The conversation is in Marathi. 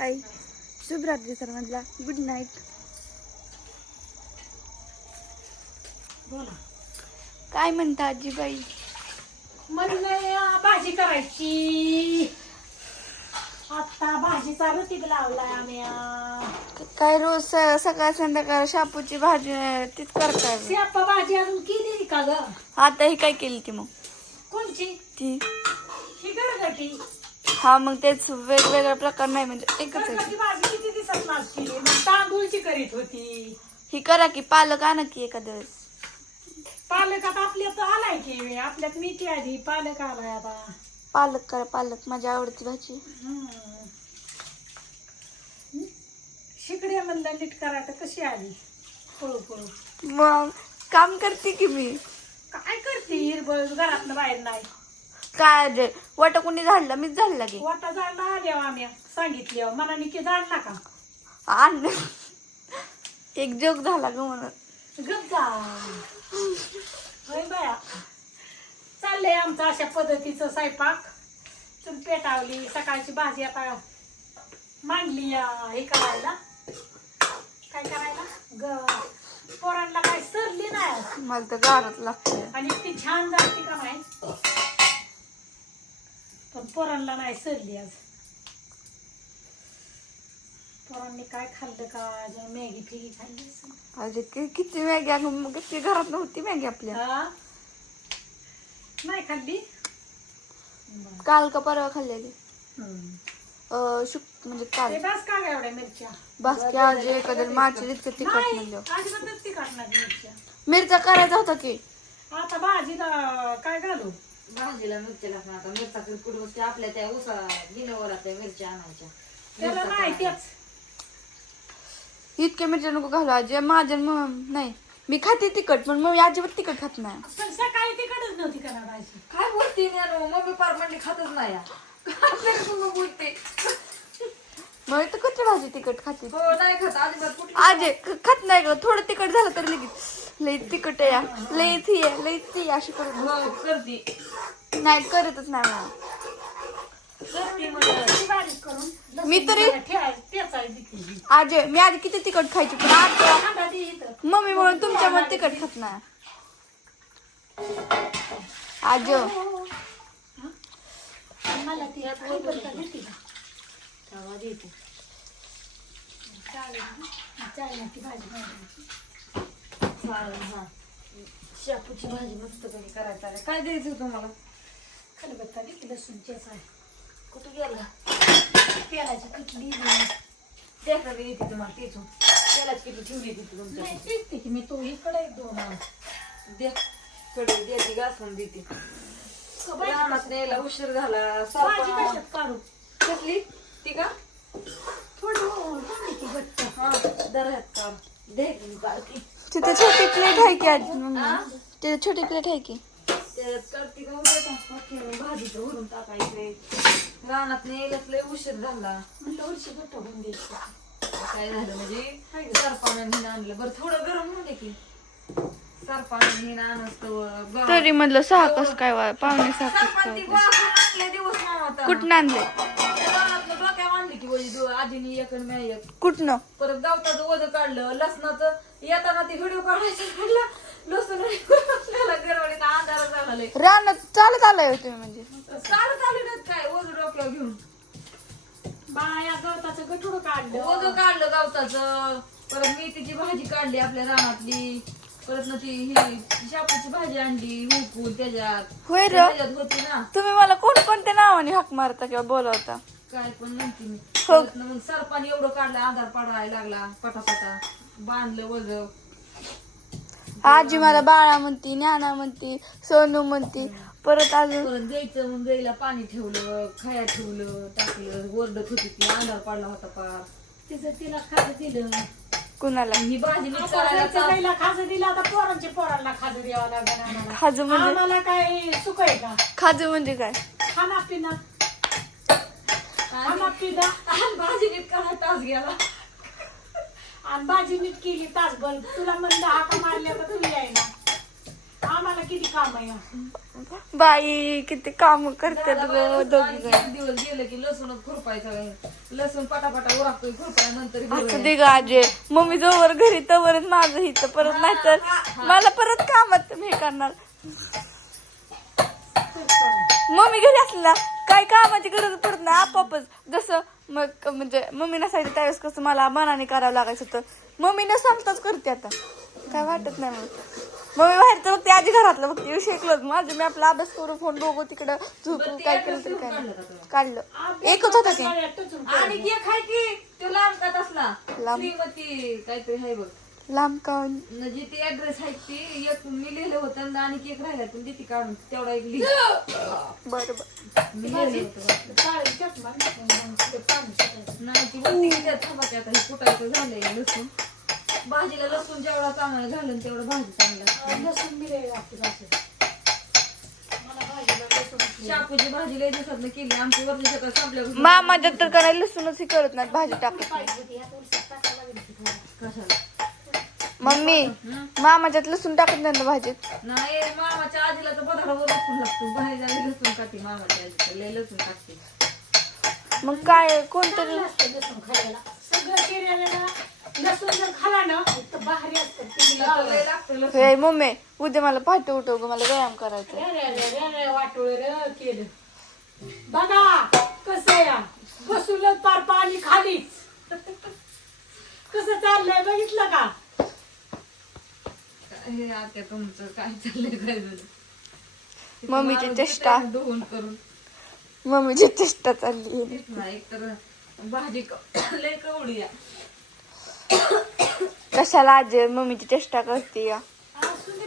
आई शुभरात्री सर्वांना, गुड नाईट. बोला. काय म्हणता आजीबाई? म्हणलं भाजी करायची. आता भाजीचा रतीब लावलाय आम्ही. काय रोज सकाळ संध्याकाळ शापूची भाजी तीच करताय? शेपा भाजी अजून केली का ग? आता ही काय केली ती मग? कोणची? ती ही गरगटी. हा मग तेच वेगवेगळ्या प्रकार नाही म्हणजे एकच आहे. गरगटी भाजी किती दिवसात नाचली. मग तांदूळची करीत होती. ही करा की पालक आणा की एखाद्या वेळेस. पालकात आपल्यात आलाय की, आपल्यात मेथी आधी पालक आलाय आता. पालक करा, पालक माझी आवडती भाजी. शिकड्या म्हणलं नीट करायचं, कशी आली पळू पळू. मग काम करते की मी. काय करते हिरबळ घरातनं बाहेर नाही. काय रे वाटा कोणी झाडला? मीच झाडला की. वाटा जाणला आल्यावर आम्ही सांगितल्यावर मनाने की जाणला का? आण एक जोक झाला ग म्हणून. गप्पा होय बाया. चाललंय आमचं अशा पद्धतीचं स्वयंपाक. चूल पेटावली, सकाळची भाजी आता मांडली हे करायला. काय करायला पोरांना काय सरली नाही मला तर गारच लागते. आणि ती छान जाते का नाही, पण पोरांना नाही सरली. आज पोरांनी काय खाल्लं का? मॅगी फिगी खाल्ली असेल. अरे किती मॅगी अगं, मग किती घरात नव्हती मॅगी आपल्या. हा? नाही खाल्ली. काल का परवा खाल्लेली. म्हणजे काल. ते बस का एवढ्या मिरच्या? बस की आज एखाद्या मागच्या तितकं तिखट म्हणलं. अजिबातच तिखट नाही मिरच्या. मिरचा करायचा होता की. आता भाजीला काय घालू? भाजीला मिरच्या लागणार. आता मिरचा किरकुट वस्तू आपल्या त्या उसा गिनवरात त्या मिरच्या आणायच्या. त्याला नाही तेच. इतक्या मिरच्या नको घालू आजी. माझ्या नाही मी खाते तिखट पण मग अजिबात तिखट खात नाही. पण सकाळी तिखटच नव्हती का ना भाजी? काय बोलते मम्मी पार म्हणली खातच नाही या. काय बोलते? मग तर कुठली भाजी तिखट खाते? हो नाही खात अजिबात. कुठली आजे खात नाही ग. थोडं तिखट झालं तर लगेच लई तिखट आहे, लई थी आहे, लई ती अशी करत हो करते. नाही करतच नाही मला. ती बारीक करून मी तरी ठेचायची. आजे मी आधी किती तिखट खायची पण आता कांदा दे इथं. मम्मी म्हणून तुमच्यामध्ये तिखट खात नाही. आज मला ती खलबत्ता देते का? तवा देते. चालेल ना? चालेल ना, ती भाजी बनवायची. चालेल. हा शापूची भाजी मस्त पैकी करायचं आहे. काय द्यायचं तुम्हाला? खलबत्ता देते, लसूण चेचाय. कुठं गेला? तेलाची किटली द्या येते तुम्हाला तेचून. तेलाची किती ठेवली तिथे तुमच्या? नाही तेचते की मी. तो इकडे दोन द्या कडे द्यायची घासून देते. रानात न्यायला उशीर झाला. भाजी कशात काढू? कसली ती का? थोडी की बट्ट. हा दरात का द्या की बारकी. तिथे छोटी प्लेट आहे की आजी. मम्मी तिथे छोटी प्लेट आहे की. त्यात करते का उद्या भाजीचं भरून टाकायचंय. रानात न्यायलाच लय उशीर झाला. म्हणलं वर्षी बट्ट होऊन द्यायची. काय झालं म्हणजे सरपाण्याने आणलं. बरं थोडं गरम होऊ दे की. सरपाण्याने आणत तरी म्हणलं 6 कस काय पावणे 6 कस काय दिवस नव्हता. कुठं आणले? डोक्या आणली की वळी आजीनी एक आणि मी एक. कुठनं? परत गवताचं वज काढलं. लसणाचं येताना ती व्हिडिओ काढायचा काढला. लसूण गरवडीत अंधार झाला लय. रानात चालत आलाय हो तुम्ही म्हणजे? चालत आली नाहीत काय वज डोक्यावर घेऊन. बाया गवताचं गठुडं काढलं. वज काढलं गवताचं. परत मेथीची भाजी काढली आपल्या रानातली. परत ना ती ही शापूची भाजी आणली हुकून त्याच्यात. होय र. त्याच्यात होती ना. तुम्ही मला कोणकोणत्या नावाने हाक मारता किंवा बोलवता? काय पण म्हणते मी. हो. परत ना मग सरपाणी एवढं काढलं अंधार पडायला लागला. पटापटा बांधलं वज. आजी मला बाळा म्हणती, ज्ञाना म्हणती, सोनू म्हणती. परत अजून परत गाईचं मग गाईला पाणी ठेवलं, खाया ठेवलं, टाकलं. ओरडत होती ती. अंधार पडला होता पार. तिचं तिला खाजं दिलं. कुणाला? ही भाजी नीट आता करायला जायचं गाईला खाजं दिलं. आता पोरांना खाजं द्यावं लागेल आम्हाला. खाजू म्हणजे? आम्हाला काय सुख आहे का? खाजू म्हणजे काय? खाना पिना खाना पिना. भाजी नीट करायला तास गेला. आणि भाजी नीट केली तासभर. तुला म्हणलं हाका मारल्या तर तुम्ही यायला. आम्हाला किती काम आहे. बाई किती काम करतात ग दोघी जण. एक दिवस गेलं की लसूणच खुरपायचं, लसूण पटापटा उराकतोय खुरपाय नंतर आता दे गाजे मम्मी जोवर घरी तवरच माझं हिचं परत नाही तर मला परत कामात हे करणार. मम्मी घरी असलेला काही कामाची गरज पडत नाही आपोआपच. जसं मग म्हणजे मम्मी नसायचं त्यावेळेस कसं मला मनाने करावं लागायचं होतं. मम्मी न सांगताच करते आता काय वाटत नाही मग. मम्मी बाहेरचं बघते आधी घरातलं बघते विषय क्लोज. माझं मी आपला अभ्यास करू फोन बघू तिकडं झोपू काय केलं तरी काय नाही. काढलं एकच होता ते आणि केक आहे की तो लांबतात असला लांब. श्रीमती काहीतरी आहे बघ लांब काऊन म्हणजे ते ऍड्रेस आहे ती एक मी लिहिलं होतं आणि केक राहिला पण देते काढून तेवढा एक लिहि बरोबर. मी लिहिलं होतं नाही ती वरती गेल्यात थांबाची आता हे कुटायचं झालंय लसूण. भाजीला लसूण जेवढा चांगला घालून तेवढं भाजी चांगला. लसूण बी लय लागते भाजीला. मला भाजीला लसूण शापूची भाजी लय दिवसात केली आमची वरची सगळं संपल्यापासून. मामाच्या तर का नाही लसूणच हे करत नाही भाजी टाकत नाही. कशाला मम्मी मामाच्यात लसूण टाकत नाही ना भाजीत. नाही मामाच्या आजीला तर बदाडावर लसूण लागतो भाजीला लसूण टाकते मामाच्या आजीला लय लसूण टाकते. मग काय कोणतरी लसूण खायला सगळं केलेलं लसूण जर खाला ना तर भारी असतं. तिला तर लय लागतं लसूण. हे मम्मी उद्या मला पहाटे उठव ग मला व्यायाम करायचा. वाटोळ केलं बघा कसं या बसूनच पार पाणी खाली कसं चाललंय बघितलं का. हे आता तुमचं काय चाललंय काय झालं. मम्मीची चेष्टा धुवून करून मम्मीची चेष्टा चालली. तेच ना एक तर भाजी लय कवडी आहे. कशाला आज मम्मीची चेष्टा करते या. असू दे